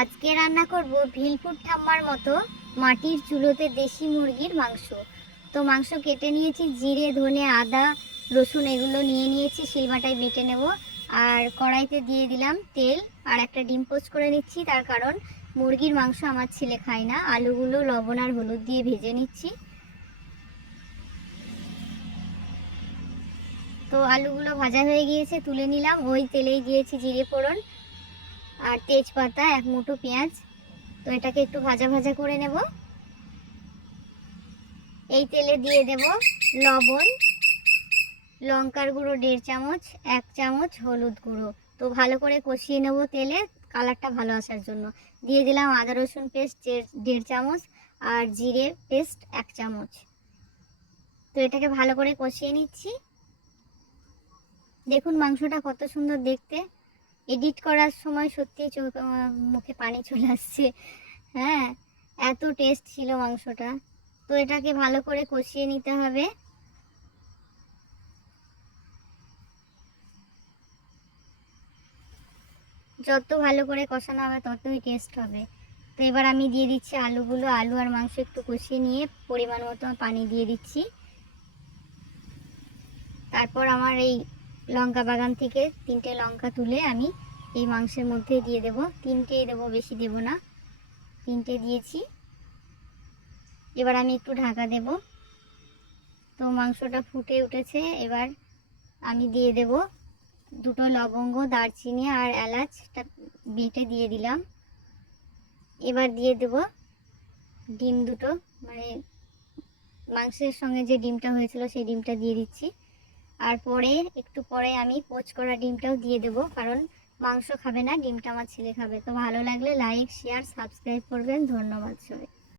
আজকে রান্না করব ভিলপুর ঠাম্মার মতো মাটির চুলোতে দেশি মুরগির মাংস। তো মাংস কেটে নিয়েছি, জিরে ধনে আদা রসুন এগুলো নিয়ে নিয়েছি, শিলবাটায় বেটে নেব। আর কড়াইতে দিয়ে দিলাম তেল, আর একটা ডিম পোস্ট করে নিচ্ছি, তার কারণ মুরগির মাংস আমার ছেলে খায় না। আলুগুলো লবণ আর হলুদ দিয়ে ভেজে নিচ্ছি। তো আলুগুলো ভাজা হয়ে গিয়েছে, তুলে নিলাম। ওই তেলেই দিয়েছি জিরে ফোড়ন আর তেজপাতা, এক মুঠো পেঁয়াজ। তো এটাকে একটু ভাজা ভাজা করে নেব। এই তেলে দিয়ে দেব লবণ, লঙ্কার গুঁড়ো 1.5 চামচ, 1 চামচ হলুদ গুঁড়ো। তো ভালো করে কষিয়ে নেব তেলে, কালারটা ভালো আসার জন্য। দিয়ে দিলাম আদা রসুন পেস্ট 1.5 চামচ আর জিরে পেস্ট 1 চামচ। তো এটাকে ভালো করে কষিয়ে নিচ্ছি। দেখুন মাংসটা কত সুন্দর দেখতে। এডিট করার সময় সত্যি মুখে পানি চলে আসছে। হ্যাঁ, এত টেস্ট ছিল মাংসটা। তো এটাকে ভালো করে কষিয়ে নিতে হবে। যত ভালো করে কষানো হবে ততই টেস্ট হবে। তো এবার আমি দিয়ে দিচ্ছি আলুগুলো। আলু আর মাংস একটু কষিয়ে নিয়ে পরিমাণ মতো পানি দিয়ে দিচ্ছি। তারপর আমার এই লঙ্কা বাগান থেকে 3টে লঙ্কা তুলে আমি এই মাংসের মধ্যে দিয়ে দেব। 3টেই দেবো, বেশি দেব না। 3টে দিয়েছি। এবার আমি একটু ঢাকা দেব। তো মাংসটা ফুটে উঠেছে। এবার আমি দিয়ে দেব 2টো লবঙ্গ, দারচিনি আর এলাচটা বেটে দিয়ে দিলাম। এবার দিয়ে দেব ডিম 2টো, মানে মাংসের সঙ্গে যে ডিমটা হয়েছিল সেই ডিমটা দিয়ে দিচ্ছি। আর পরে একটু পরে আমি পোচ করা ডিমটাও দিয়ে দেব, কারণ মাংস খাবে না, ডিমটা আমার ছেলে খাবে। তো ভালো লাগলে লাইক শেয়ার সাবস্ক্রাইব করবেন। ধন্যবাদ সবাই।